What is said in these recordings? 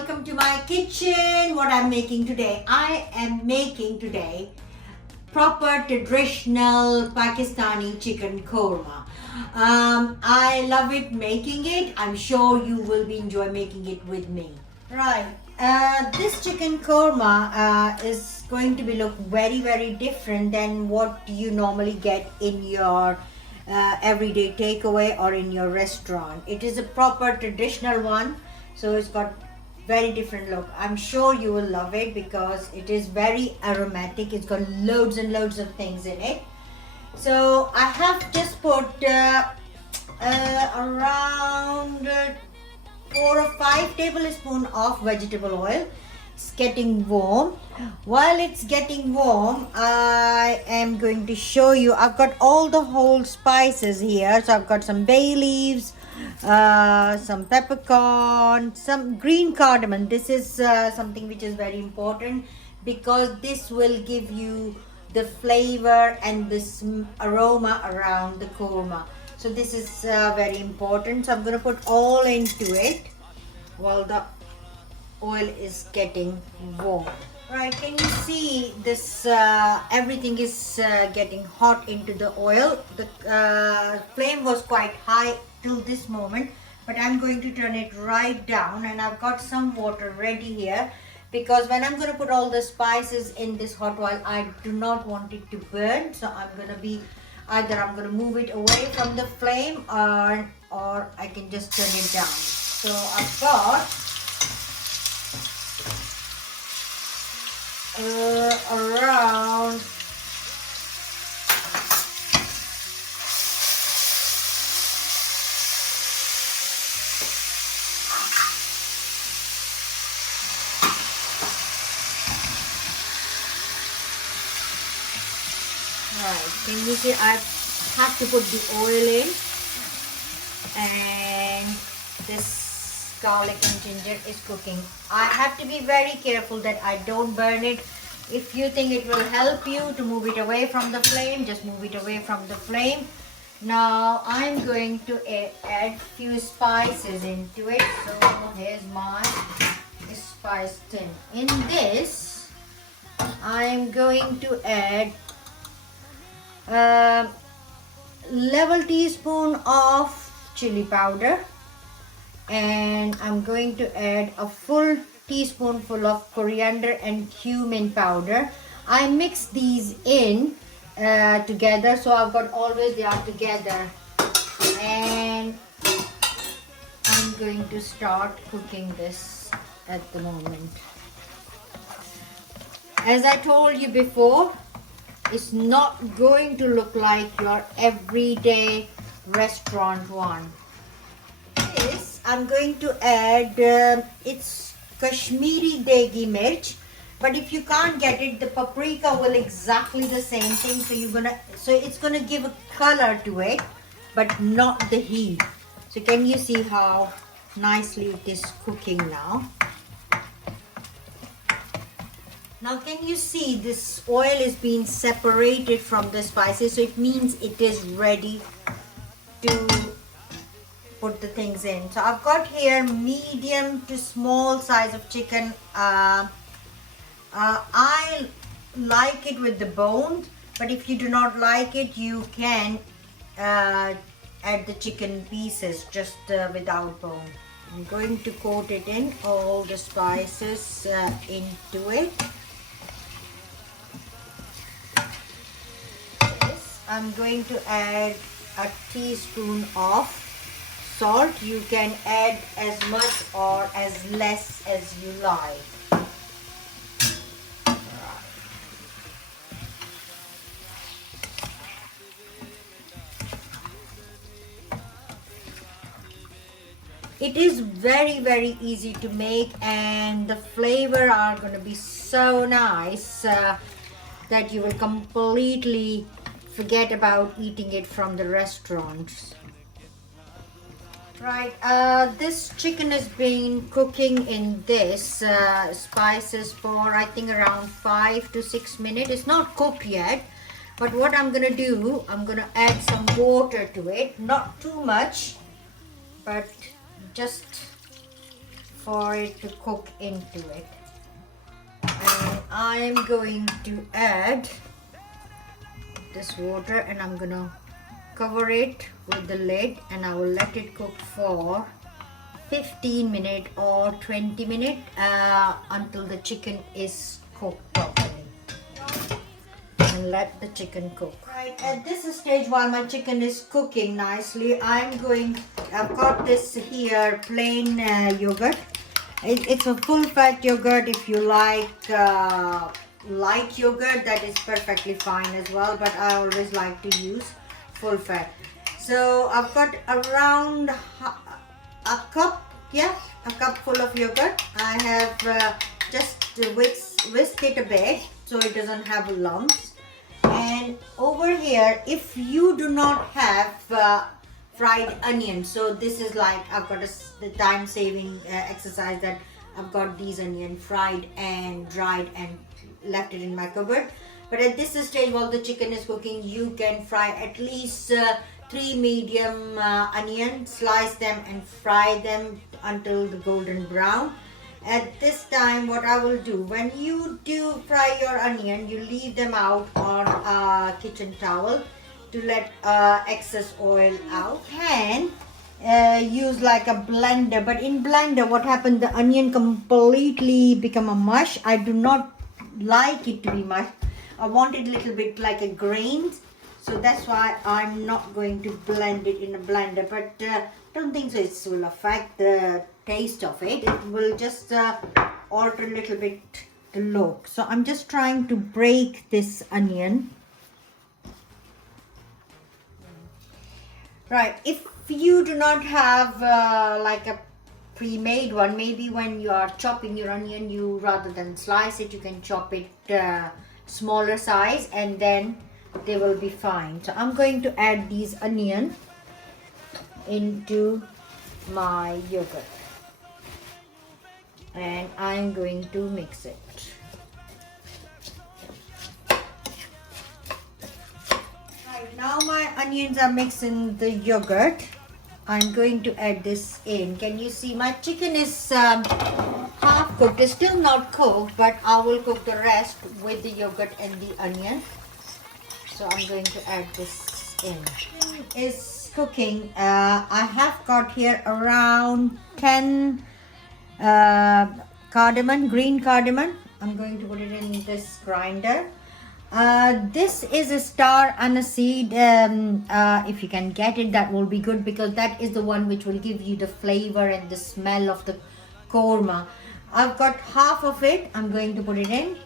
welcome to my kitchen. What I'm making today, I am making today proper traditional Pakistani chicken korma. I love it making it. I'm sure you will be enjoy making it with me. Right. This chicken korma is going to be look very different than what you normally get in your everyday takeaway or in your restaurant. It is a proper traditional one, so it's got very different look. I'm sure you will love it because it is very aromatic. It's got loads and loads of things in it. So I have just put around 4 or 5 tablespoons of vegetable oil. It's getting warm. While it's getting warm, I am going to show you. I've got all the whole spices here. So I've got some bay leaves, some peppercorn, some green cardamom. This is something which is very important because this will give you the flavor and this aroma around the korma. So this is very important. So I'm going to put all into it while the oil is getting warm. Right, can you see this? Everything is getting hot into the oil. The flame was quite high till this moment, but I'm going to turn it right down, and I've got some water ready here because when I'm going to put all the spices in this hot oil, I do not want it to burn. So I'm going to be either I'm going to move it away from the flame or I can just turn it down. So I've got around can you see I have to put the oil in, and this garlic and ginger is cooking. I have to be very careful that I don't burn it. If you think it will help you to move it away from the flame, just move it away from the flame. Now I'm going to add few spices into it. So here's my spice tin. In this I'm going to add level teaspoon of chili powder, and I'm going to add a full teaspoonful of coriander and cumin powder. I mix these in together, so I've got always they are together, and I'm going to start cooking this at the moment. As I told you before, it's not going to look like your everyday restaurant one. This I'm going to add it's Kashmiri Degi mirch, but if you can't get it, the paprika will exactly the same thing. So it's gonna give a color to it, but not the heat. So can you see how nicely it is cooking now? Now can you see this oil is being separated from the spices, so it means it is ready to put the things in. So I've got here medium to small size of chicken. I like it with the bone, but if you do not like it, you can add the chicken pieces just without bone. I'm going to coat it in, all the spices into it. I'm going to add a teaspoon of salt. You can add as much or as less as you like. It is very easy to make, and the flavor are going to be so nice that you will completely forget about eating it from the restaurants. Right, this chicken has been cooking in this spices for I think around 5 to 6 minutes. It's not cooked yet, but what I'm gonna do, I'm gonna add some water to it, not too much, but just for it to cook into it. And I'm going to add this water, and I'm gonna cover it with the lid, and I will let it cook for 15 minutes or 20 minutes until the chicken is cooked properly. And let the chicken cook. Right, at this stage, while my chicken is cooking nicely, I've got this here plain yogurt. It's a full fat yogurt. If you like light yogurt, that is perfectly fine as well, but I always like to use full fat. So I've got around a cup full of yogurt. I have just whisked it a bit so it doesn't have lumps. And over here, if you do not have fried onions, so this is like I've got the time saving exercise that I've got these onions fried and dried and left it in my cupboard. But at this stage, while the chicken is cooking, you can fry at least 3 medium onions, slice them and fry them until the golden brown. At this time, what I will do, when you do fry your onion, you leave them out on a kitchen towel to let excess oil out. You can use like a blender, but in blender what happened, the onion completely become a mush. I do not like it to be mush. I want it a little bit like a grain, so that's why I'm not going to blend it in a blender. But don't think so it will affect the taste of it. It will just alter a little bit the look. So I'm just trying to break this onion. Right, if you do not have like a pre-made one, maybe when you are chopping your onion, you rather than slice it, you can chop it smaller size, and then they will be fine. So I'm going to add these onion into my yogurt, and I'm going to mix it. Right, now my onions are mixed in the yogurt. I'm going to add this in. Can you see my chicken is half cooked? It's still not cooked, but I will cook the rest with the yogurt and the onion. So I'm going to add this in. Is cooking. I have got here around 10 cardamom, green cardamom. I'm going to put it in this grinder. This is a star aniseed. If you can get it, that will be good, because that is the one which will give you the flavor and the smell of the korma. I've got half of it. I'm going to put it in.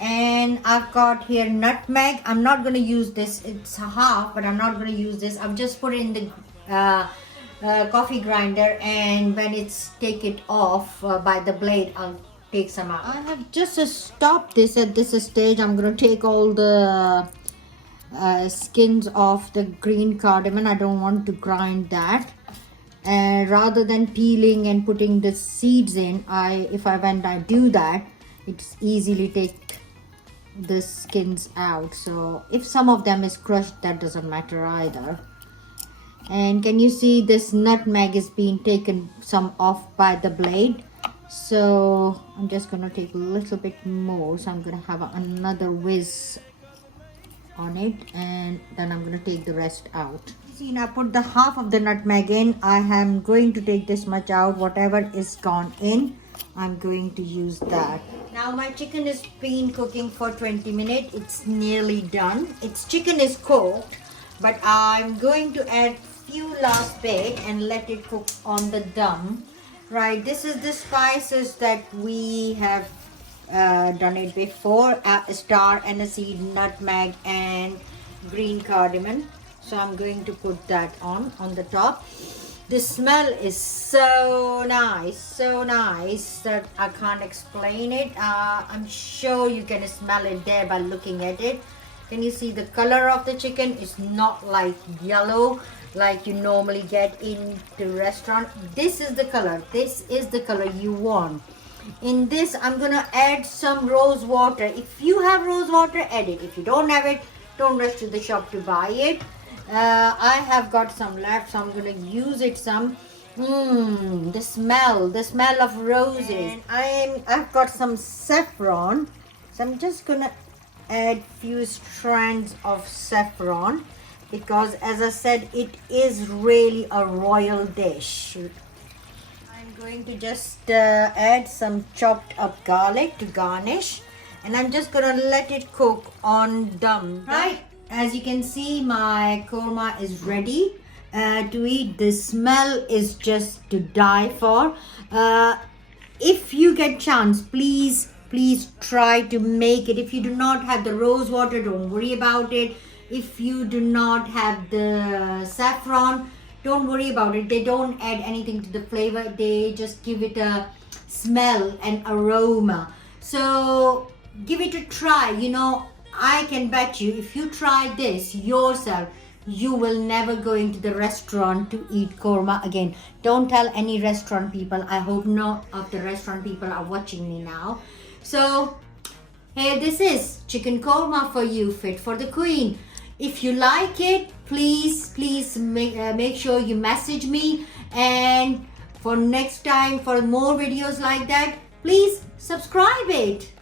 And I've got here nutmeg. I'm not going to use this. It's a half, but I'm not going to use this. I've just put it in the coffee grinder, and when it's take it off by the blade, I'll take some out. I have just stopped this at this stage. I'm going to take all the skins off the green cardamom. I don't want to grind that. And rather than peeling and putting the seeds in, when I do that, it's easily take the skins out. So if some of them is crushed, that doesn't matter either. And can you see this nutmeg is being taken some off by the blade? So I'm just going to take a little bit more. So I'm going to have another whiz on it, and then I'm going to take the rest out. See, now put the half of the nutmeg in. I am going to take this much out. Whatever is gone in, I'm going to use that. Now my chicken is been cooking for 20 minutes. It's nearly done. Its chicken is cooked, but I'm going to add few last bit and let it cook on the dum. Right, this is the spices that we have done it before. Star, aniseed, nutmeg and green cardamom. So I'm going to put that on the top. The smell is so nice that I can't explain it. I'm sure you can smell it there by looking at it. Can you see the color of the chicken? It's not like yellow like you normally get in the restaurant. This is the color. This is the color you want. In this, I'm gonna add some rose water. If you have rose water, add it. If you don't have it, don't rush to the shop to buy it. I have got some left, so I'm gonna use it some. The smell of roses. And I've got some saffron, so I'm just gonna add few strands of saffron because, as I said, it is really a royal dish. I'm going to just add some chopped up garlic to garnish, and I'm just gonna let it cook on dum. Right, as you can see, my korma is ready to eat. The smell is just to die for. If you get chance, please try to make it. If you do not have the rose water, don't worry about it. If you do not have the saffron, don't worry about it. They don't add anything to the flavor, they just give it a smell and aroma. So give it a try. I can bet you, if you try this yourself, you will never go into the restaurant to eat korma again. Don't tell any restaurant people. I hope none of the restaurant people are watching me now. So here, this is chicken korma for you, fit for the queen. If you like it, please make sure you message me, and for next time, for more videos like that, please subscribe it.